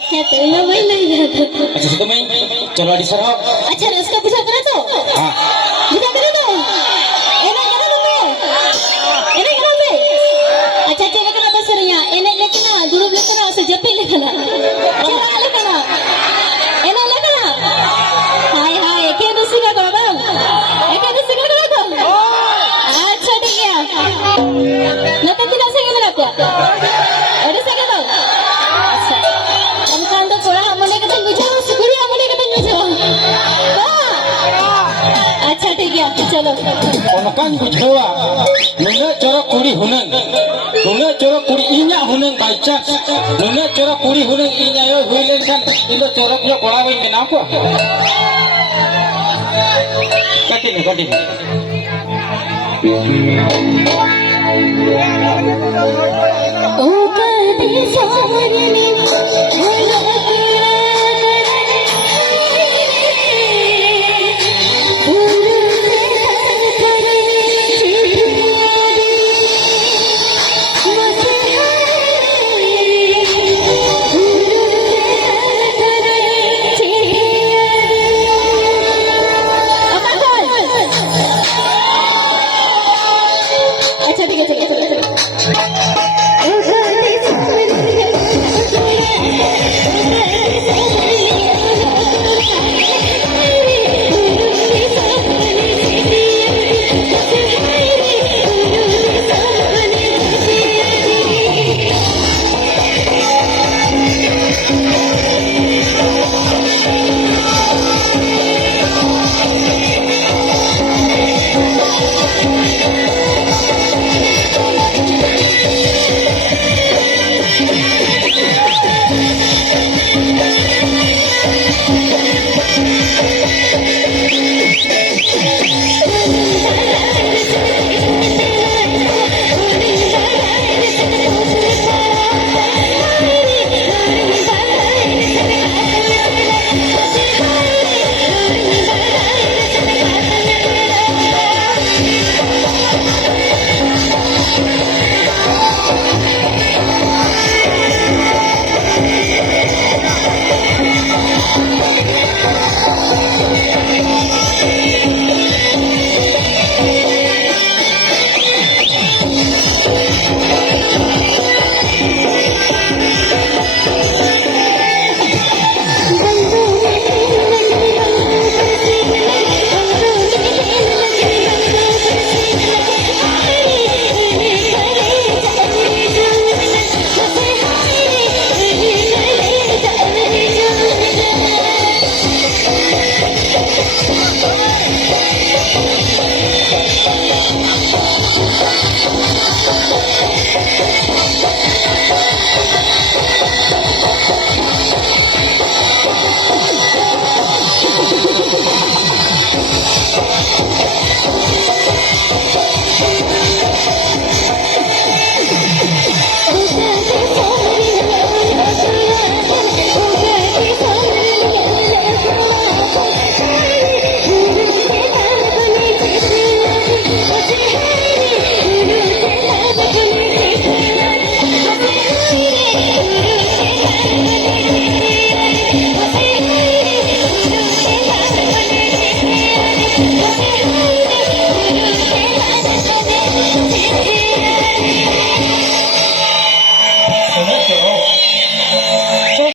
क्या करना भाई नहीं जाता। अच्छा तो मैं चलो अड़ी सर आओ। अच्छा रस्ता पूछा करे तो हाँ पूछा करे तो एना करा तो एना करा पे अच्छा चले करा बस रिया एने लेकिन दुरुब लेकर से जपे लेकर चला लेकर एना लेकर हाय हाय के दूसरी का करो बाबू एक दूसरी का करो तो अच्छा ठीक है न तो दिन से लगा को और से का तो अच्छा हमकान तो थोड़ा हमने का तो बुझाओ सुगुरी हमने का तो बुझाओ अच्छा ठीक है चलो उनकान बुझावा नुना चोरा कुड़ी हुनन नुना चोरा कुड़ी इन्या हुनन बाई चांस नुना चोरा कुड़ी हुनन इन्या यो हुइलेन kan इनो चोरा जो कोड़ा बई मेना को कंटिन्यू ओ कदे सामने